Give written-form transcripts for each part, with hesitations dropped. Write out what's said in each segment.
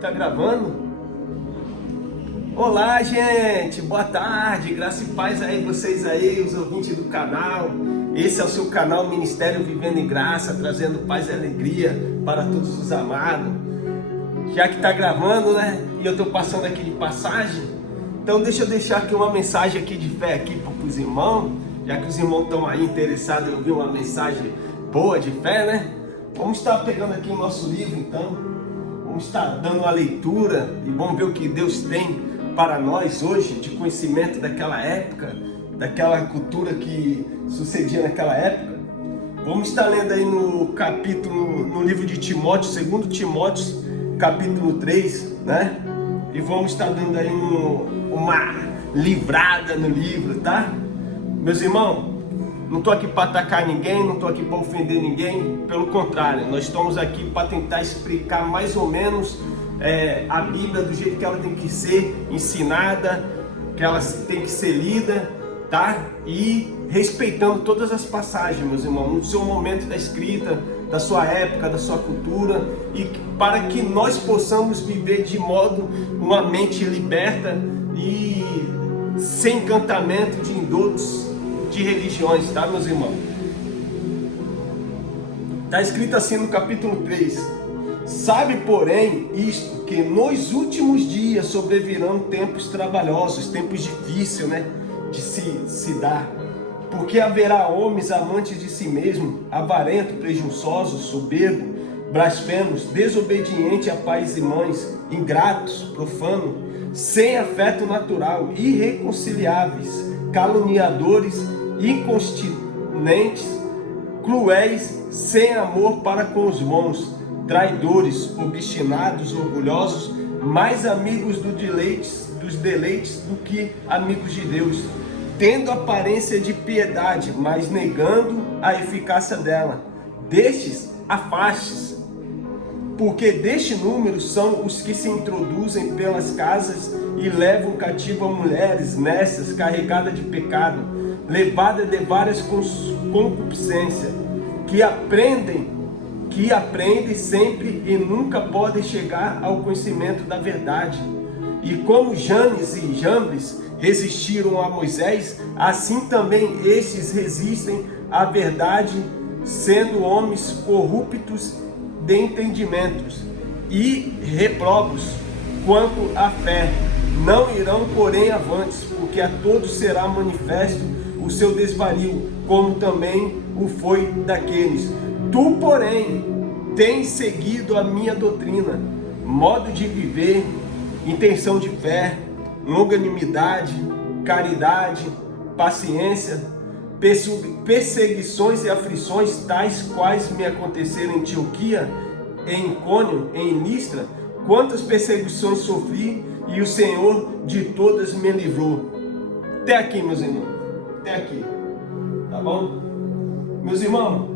Tá gravando? Olá, gente! Boa tarde! Graça e paz aí, vocês aí, os ouvintes do canal. Esse é o seu canal Ministério Vivendo em Graça, trazendo paz e alegria para todos os amados. Já que tá gravando, né? E eu tô passando aqui de passagem, então deixa eu deixar aqui uma mensagem aqui de fé aqui para os irmãos, já que os irmãos estão aí interessados em ouvir uma mensagem boa de fé, né? Vamos estar pegando aqui o nosso livro, então. Vamos estar dando uma leitura e vamos ver o que Deus tem para nós hoje, de conhecimento daquela época, daquela cultura que sucedia naquela época. Vamos estar lendo aí no livro de Timóteo, 2 Timóteo, capítulo 3, né? E vamos estar dando aí uma livrada no livro, tá? Meus irmãos, não estou aqui para atacar ninguém, não estou aqui para ofender ninguém, pelo contrário, nós estamos aqui para tentar explicar mais ou menos a Bíblia do jeito que ela tem que ser ensinada, que ela tem que ser lida, tá? E respeitando todas as passagens, meus irmãos, no seu momento da escrita, da sua época, da sua cultura, e para que nós possamos viver de modo, uma mente liberta e sem encantamento de indultos de religiões, tá, meus irmãos? Está escrito assim no capítulo 3: sabe, porém, isto, que nos últimos dias sobrevirão tempos trabalhosos, tempos difíceis, né, de se dar, porque haverá homens amantes de si mesmo, avarentos, presunçosos, soberbos, blasfemos, desobedientes a pais e mães, ingratos, profanos, sem afeto natural, irreconciliáveis, caluniadores, incontinentes, cruéis, sem amor para com os bons, traidores, obstinados, orgulhosos, mais amigos dos deleites do que amigos de Deus, tendo aparência de piedade, mas negando a eficácia dela. Destes, afaste-se, porque deste número são os que se introduzem pelas casas e levam cativo a mulheres, nessas carregadas de pecado, levadas de várias concupiscências, que aprendem sempre e nunca podem chegar ao conhecimento da verdade. E como Janes e Jambres resistiram a Moisés, assim também estes resistem à verdade, sendo homens corruptos de entendimentos e reprobos quanto à fé. Não irão, porém, avantes, porque a todos será manifesto o seu desvario, como também o foi daqueles. Tu, porém, tens seguido a minha doutrina, modo de viver, intenção de fé, longanimidade, caridade, paciência, perseguições e aflições, tais quais me aconteceram em Antioquia, em Icônio, em Listra. Quantas perseguições sofri, e o Senhor de todas me livrou. Até aqui, meus irmãos, até aqui, tá bom? Meus irmãos,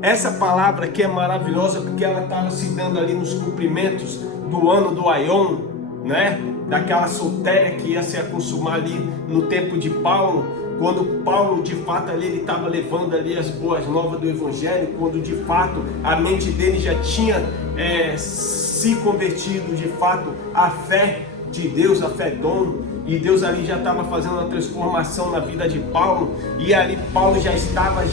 essa palavra aqui é maravilhosa, porque ela estava se dando ali nos cumprimentos do ano do Aion, né? Daquela soltéria que ia se consumar ali no tempo de Paulo, quando Paulo de fato ali ele estava levando ali as boas novas do Evangelho, quando de fato a mente dele já tinha se convertido de fato à fé de Deus, a fé dom, e Deus ali já estava fazendo uma transformação na vida de Paulo, e ali Paulo já estava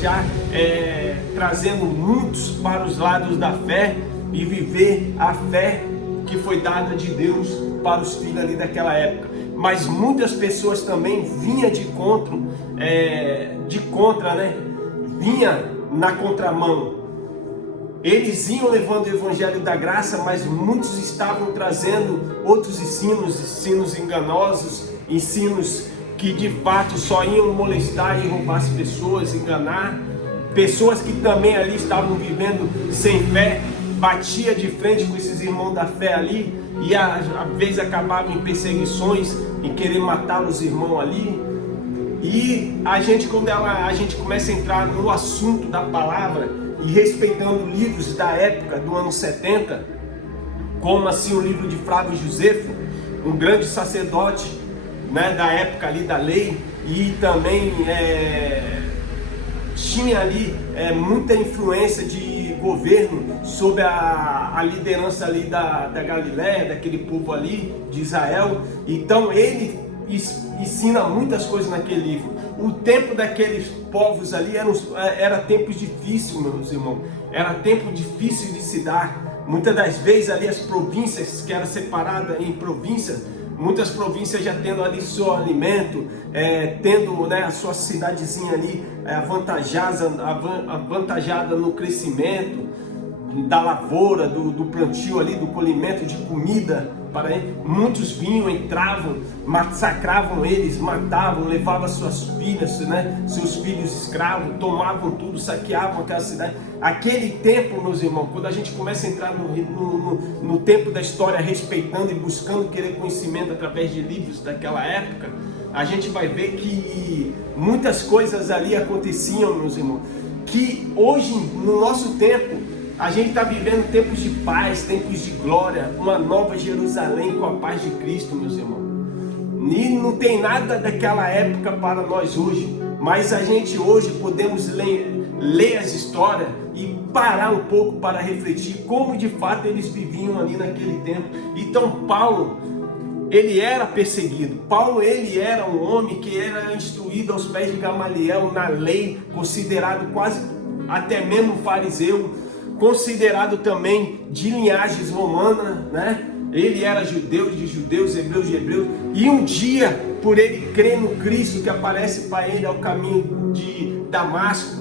trazendo muitos para os lados da fé e viver a fé que foi dada de Deus para os filhos ali daquela época. Mas muitas pessoas também vinham de contra, né? Vinha na contramão. Eles iam levando o evangelho da graça, mas muitos estavam trazendo outros ensinos enganosos, ensinos que de fato só iam molestar e roubar as pessoas, enganar. Pessoas que também ali estavam vivendo sem fé, batia de frente com esses irmãos da fé ali, e às vezes acabavam em perseguições, em querer matar os irmãos ali. E a gente, quando a gente começa a entrar no assunto da palavra, e respeitando livros da época, do ano 70, como assim o livro de Flávio Josefo, um grande sacerdote, né, da época ali da lei, e também tinha ali muita influência de governo sobre a liderança ali da Galiléia, daquele povo ali de Israel. Então ele ensina muitas coisas naquele livro. O tempo daqueles povos ali era tempos difíceis, meus irmãos, era tempo difícil de se dar. Muitas das vezes ali as províncias que eram separadas em províncias, muitas províncias já tendo ali seu alimento, tendo, né, a sua cidadezinha ali avantajada no crescimento da lavoura, do plantio ali, do colhimento de comida para ele. Muitos vinham, entravam, massacravam eles, matavam, levavam suas filhas, né, seus filhos escravos, tomavam tudo, saqueavam aquela cidade. Aquele tempo, meus irmãos, quando a gente começa a entrar no tempo da história, respeitando e buscando querer conhecimento através de livros daquela época, a gente vai ver que muitas coisas ali aconteciam, meus irmãos, que hoje, no nosso tempo, a gente está vivendo tempos de paz, tempos de glória, uma nova Jerusalém com a paz de Cristo, meus irmãos. E não tem nada daquela época para nós hoje, mas a gente hoje podemos ler as histórias e parar um pouco para refletir como de fato eles viviam ali naquele tempo. Então Paulo, ele era perseguido. Paulo, ele era um homem que era instruído aos pés de Gamaliel na lei, considerado quase até mesmo fariseu, considerado também de linhagens romanas, né? Ele era judeu de judeus, hebreu de hebreus, e um dia, por ele crer no Cristo que aparece para ele ao caminho de Damasco,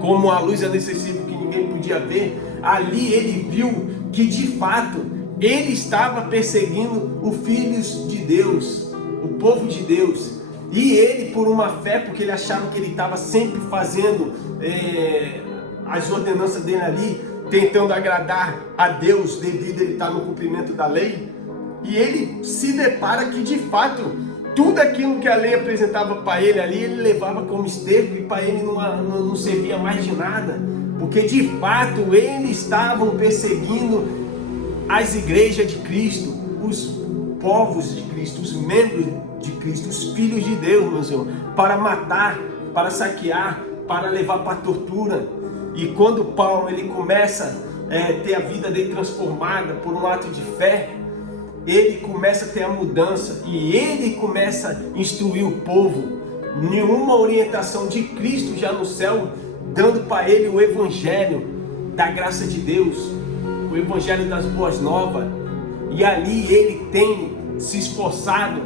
como a luz inacessível que ninguém podia ver, ali ele viu que de fato ele estava perseguindo os filhos de Deus, o povo de Deus. E ele, por uma fé, porque ele achava que ele estava sempre fazendo as ordenanças dele ali, tentando agradar a Deus devido a ele estar no cumprimento da lei, e ele se depara que de fato tudo aquilo que a lei apresentava para ele ali, ele levava como esterco, e para ele não servia mais de nada, porque de fato eles estavam perseguindo as igrejas de Cristo, os povos de Cristo, os membros de Cristo, os filhos de Deus, meus irmãos, para matar, para saquear, para levar para a tortura. E quando Paulo ele começa a ter a vida dele transformada por um ato de fé, ele começa a ter a mudança e ele começa a instruir o povo em uma orientação de Cristo já no céu, dando para ele o evangelho da graça de Deus, o evangelho das boas novas. E ali ele tem se esforçado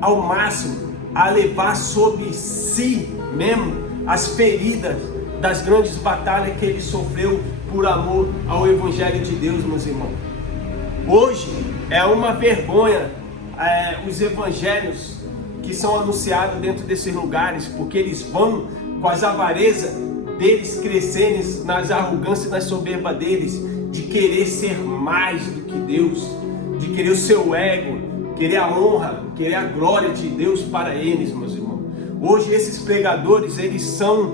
ao máximo a levar sobre si mesmo as feridas das grandes batalhas que ele sofreu por amor ao evangelho de Deus, meus irmãos. Hoje é uma vergonha os evangelhos que são anunciados dentro desses lugares, porque eles vão com as avarezas deles crescerem nas arrogâncias e nas soberbas deles, de querer ser mais do que Deus, de querer o seu ego, querer a honra, querer a glória de Deus para eles, meus irmãos. Hoje esses pregadores, eles são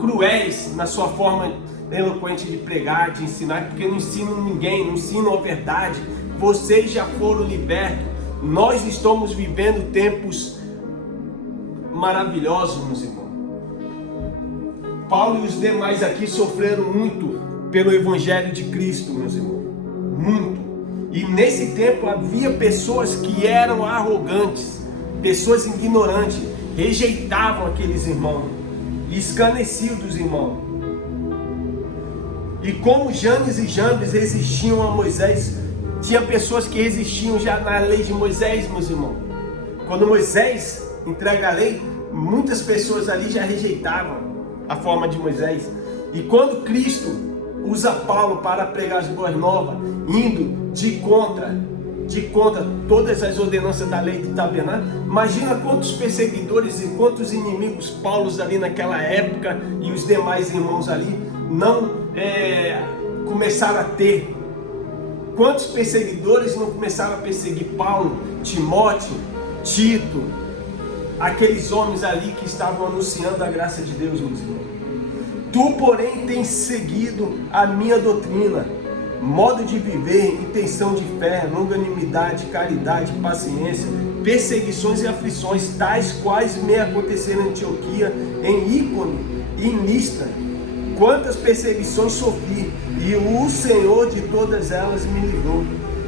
cruéis na sua forma eloquente de pregar, de ensinar, porque não ensinam ninguém, não ensinam a verdade. Vocês já foram libertos. Nós estamos vivendo tempos maravilhosos, meus irmãos. Paulo e os demais aqui sofreram muito pelo evangelho de Cristo, meus irmãos. Muito. E nesse tempo havia pessoas que eram arrogantes, pessoas ignorantes, rejeitavam aqueles irmãos, escarneciam dos irmãos. E como Janes e Jambres resistiam a Moisés, tinha pessoas que resistiam já na lei de Moisés, meus irmãos. Quando Moisés entrega a lei, muitas pessoas ali já rejeitavam a forma de Moisés. E quando Cristo usa Paulo para pregar as boas novas, indo de contra todas as ordenanças da lei do tabernáculo, imagina quantos perseguidores e quantos inimigos Paulo ali naquela época e os demais irmãos ali não começaram a ter. Quantos perseguidores não começaram a perseguir Paulo, Timóteo, Tito, aqueles homens ali que estavam anunciando a graça de Deus, meus irmãos. Tu, porém, tens seguido a minha doutrina, modo de viver, intenção de fé, longanimidade, caridade, paciência, perseguições e aflições, tais quais me aconteceram em Antioquia, em Ícone e em Listra. Quantas perseguições sofri, e o Senhor de todas elas me livrou.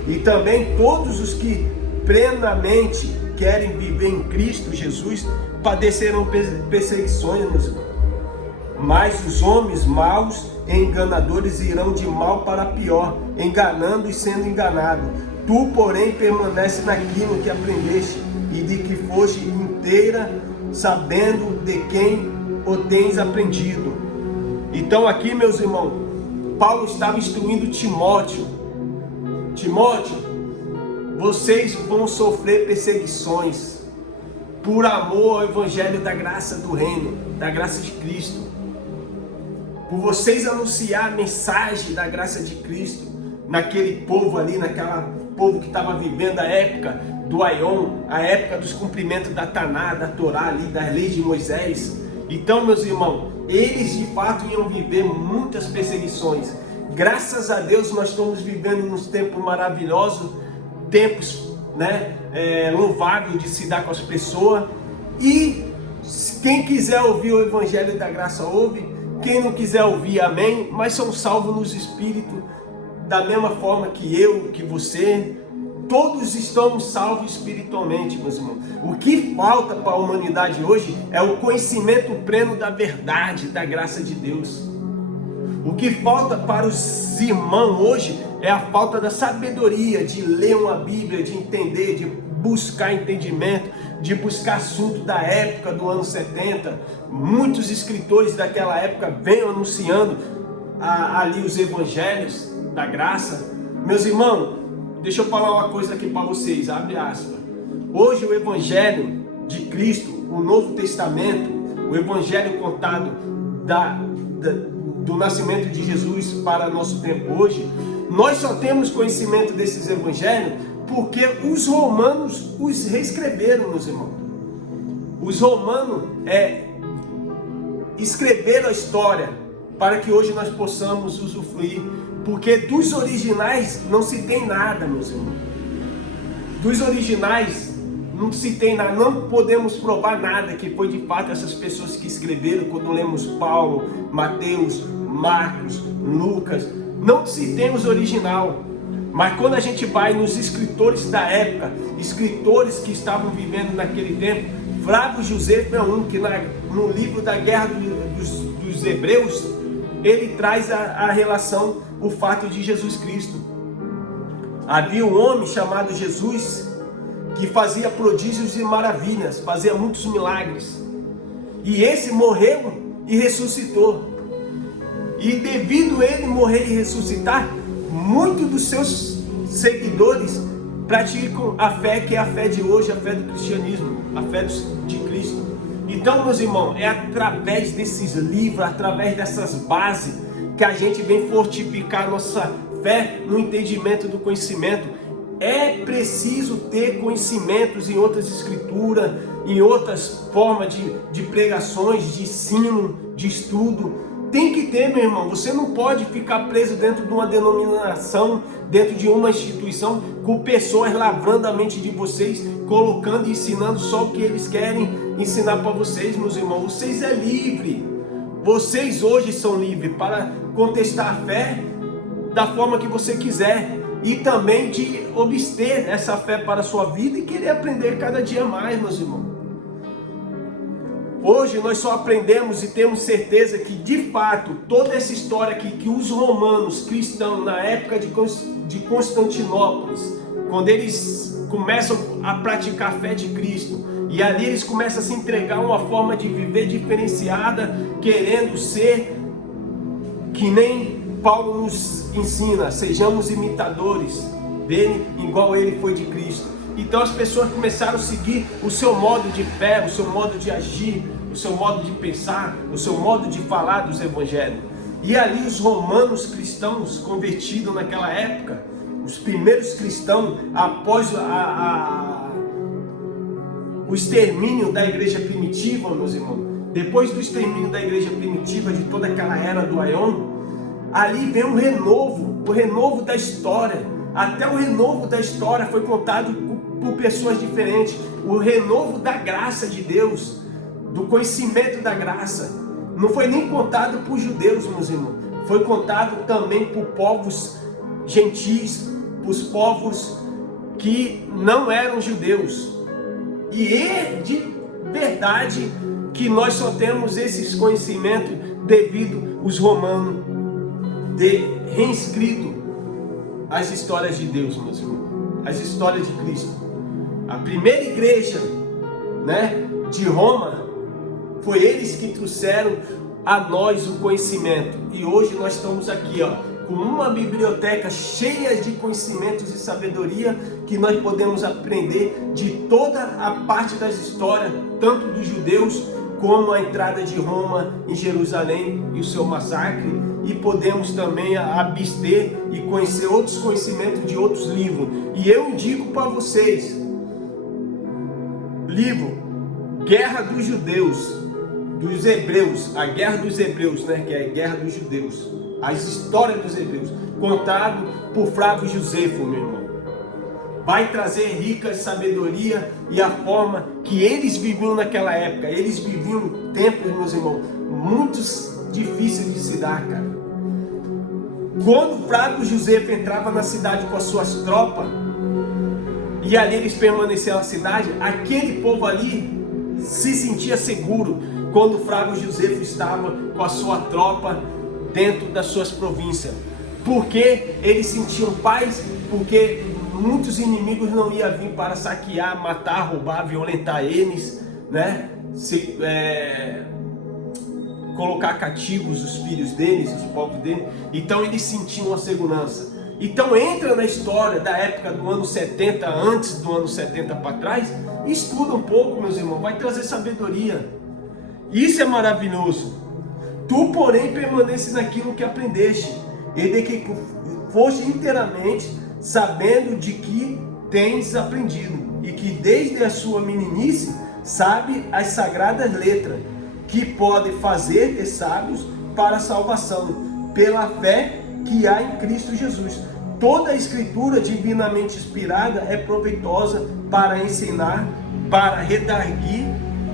E também todos os que plenamente querem viver em Cristo Jesus padecerão perseguições, meus irmãos. Mas os homens maus e enganadores irão de mal para pior, enganando e sendo enganados. Tu, porém, permanece naquilo que aprendeste e de que foste inteira, sabendo de quem o tens aprendido. Então aqui, meus irmãos, Paulo estava instruindo Timóteo. Timóteo, vocês vão sofrer perseguições por amor ao evangelho da graça do reino, da graça de Cristo. Por vocês anunciar a mensagem da graça de Cristo naquele povo ali, naquela povo que estava vivendo a época do Aion, a época dos cumprimentos da Taná, da Torá ali, das leis de Moisés. Então, meus irmãos, eles de fato iam viver muitas perseguições. Graças a Deus nós estamos vivendo uns tempos maravilhosos, tempos louváveis de se dar com as pessoas. E quem quiser ouvir o evangelho da graça, ouve. Quem não quiser ouvir, amém. Mas são salvos nos espíritos, da mesma forma que eu, que você. Todos estamos salvos espiritualmente, meus irmãos. O que falta para a humanidade hoje é o conhecimento pleno da verdade, da graça de Deus. O que falta para os irmãos hoje é a falta da sabedoria de ler uma Bíblia, de entender, de buscar entendimento, de buscar assunto da época do ano 70. Muitos escritores daquela época vêm anunciando ali os evangelhos da graça. Meus irmãos, deixa eu falar uma coisa aqui para vocês, abre aspas. Hoje o evangelho de Cristo, o Novo Testamento, o evangelho contado do nascimento de Jesus para nosso tempo hoje, nós só temos conhecimento desses evangelhos porque os romanos os reescreveram, meus irmãos. Os romanos escreveram a história para que hoje nós possamos usufruir, porque dos originais não se tem nada, meus irmãos. Dos originais não se tem nada, não podemos provar nada que foi de fato essas pessoas que escreveram. Quando lemos Paulo, Mateus, Marcos, Lucas, não se tem os original. Mas quando a gente vai nos escritores da época, escritores que estavam vivendo naquele tempo, Flávio Josefo é um que no livro da Guerra dos Hebreus, ele traz a relação, o fato de Jesus Cristo. Havia um homem chamado Jesus que fazia prodígios e maravilhas, fazia muitos milagres. E esse morreu e ressuscitou. E devido a ele morrer e ressuscitar, muitos dos seus seguidores praticam a fé que é a fé de hoje, a fé do cristianismo, a fé de Cristo. Então, meus irmãos, é através desses livros, através dessas bases, que a gente vem fortificar nossa fé no entendimento do conhecimento. É preciso ter conhecimentos em outras escrituras, em outras formas de pregações, de ensino, de estudo. Tem que ter, meu irmão. Você não pode ficar preso dentro de uma denominação, dentro de uma instituição, com pessoas lavrando a mente de vocês, colocando e ensinando só o que eles querem ensinar para vocês, meus irmãos. Vocês é livre. Vocês hoje são livres para contestar a fé da forma que você quiser e também de obter essa fé para a sua vida e querer aprender cada dia mais, meus irmãos. Hoje nós só aprendemos e temos certeza que, de fato, toda essa história que os romanos cristãos, na época de Constantinopla, quando eles começam a praticar a fé de Cristo, e ali eles começam a se entregar a uma forma de viver diferenciada, querendo ser que nem Paulo nos ensina, sejamos imitadores dele, igual ele foi de Cristo. Então as pessoas começaram a seguir o seu modo de fé, o seu modo de agir, o seu modo de pensar, o seu modo de falar dos evangelhos. E ali os romanos cristãos convertidos naquela época, os primeiros cristãos, após o extermínio da igreja primitiva, meus irmãos, depois do extermínio da igreja primitiva, de toda aquela era do Aion, ali vem um renovo, o renovo da história. Até o renovo da história foi contado por pessoas diferentes. O renovo da graça de Deus, do conhecimento da graça, não foi nem contado por judeus, meus irmãos. Foi contado também por povos gentis, por povos que não eram judeus. E é de verdade que nós só temos esses conhecimentos devido aos romanos ter reescrito as histórias de Deus, meus irmãos, as histórias de Cristo. A primeira igreja, de Roma, foi eles que trouxeram a nós o conhecimento. E hoje nós estamos aqui, com uma biblioteca cheia de conhecimentos e sabedoria que nós podemos aprender de toda a parte das histórias, tanto dos judeus como a entrada de Roma em Jerusalém e o seu massacre, e podemos também abster e conhecer outros conhecimentos de outros livros. E eu indico para vocês, livro Guerra dos Judeus, dos Hebreus, a Guerra dos Hebreus, que é a Guerra dos Judeus, as histórias dos Hebreus, contado por Flávio Josefo, meu irmão. Vai trazer rica sabedoria e a forma que eles viviam naquela época. Eles viviam tempos, meus irmãos, muito difíceis de se dar, cara. Quando Flávio Josefo entrava na cidade com as suas tropas, e ali eles permaneceram na cidade, aquele povo ali se sentia seguro quando Flávio Josefo estava com a sua tropa dentro das suas províncias. Porque eles sentiam paz, porque muitos inimigos não iam vir para saquear, matar, roubar, violentar eles, colocar cativos os filhos deles, os povos deles. Então eles sentiam a segurança. Então entra na história da época do ano 70, antes do ano 70 para trás, e estuda um pouco, meus irmãos, vai trazer sabedoria. Isso é maravilhoso. Tu, porém, permanece naquilo que aprendeste, e de que foste inteiramente sabendo de que tens aprendido, e que desde a sua meninice sabe as sagradas letras, que podem fazer-te sábios para a salvação, pela fé que há em Cristo Jesus. Toda a escritura divinamente inspirada é proveitosa para ensinar, para redarguir,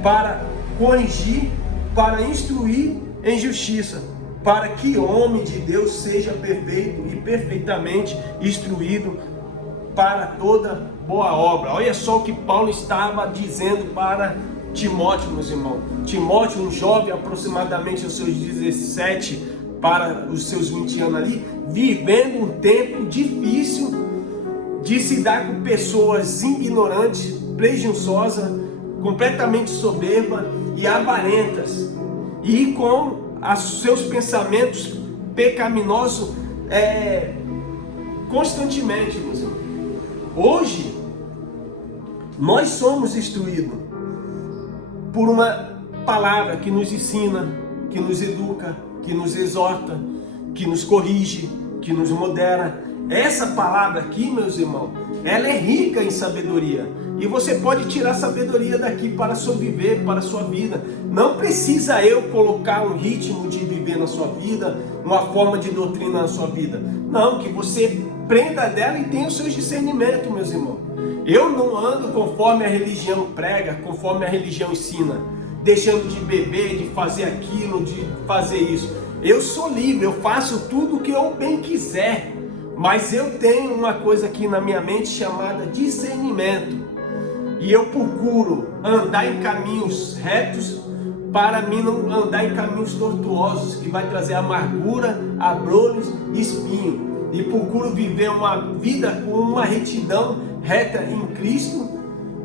para corrigir, para instruir em justiça, para que o homem de Deus seja perfeito e perfeitamente instruído para toda boa obra. Olha só o que Paulo estava dizendo para Timóteo, meus irmãos. Timóteo, um jovem aproximadamente aos seus 17 para os seus 20 anos ali, vivendo um tempo difícil de se dar com pessoas ignorantes, presunçosas, completamente soberbas e avarentas, e com os seus pensamentos pecaminosos constantemente, meus irmãos. Hoje nós somos instruídos por uma palavra que nos ensina, que nos educa, que nos exorta, que nos corrige, que nos modera. Essa palavra aqui, meus irmãos, ela é rica em sabedoria. E você pode tirar sabedoria daqui para seu viver, para a sua vida. Não precisa eu colocar um ritmo de viver na sua vida, uma forma de doutrina na sua vida. Não, que você prenda dela e tenha os seus discernimentos, meus irmãos. Eu não ando conforme a religião prega, conforme a religião ensina, deixando de beber, de fazer aquilo, de fazer isso. Eu sou livre, eu faço tudo o que eu bem quiser, mas eu tenho uma coisa aqui na minha mente chamada discernimento, e eu procuro andar em caminhos retos para mim não andar em caminhos tortuosos, que vai trazer amargura, abrolhos e espinho, e procuro viver uma vida com uma retidão reta em Cristo,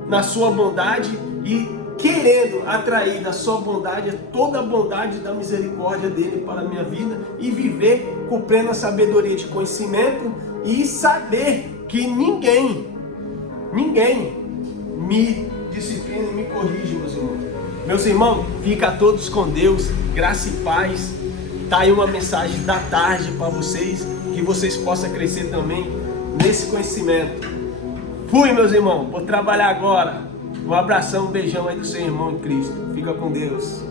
na sua bondade, e querendo atrair da sua bondade toda a bondade da misericórdia dele para a minha vida, e viver com plena sabedoria de conhecimento, e saber que ninguém me disciplina e me corrige, meus irmãos. Meus irmãos, fica todos com Deus, graça e paz. Tá aí uma mensagem da tarde para vocês, que vocês possam crescer também nesse conhecimento. Fui, meus irmãos, vou trabalhar agora. Um abração, um beijão aí do seu irmão em Cristo. Fica com Deus.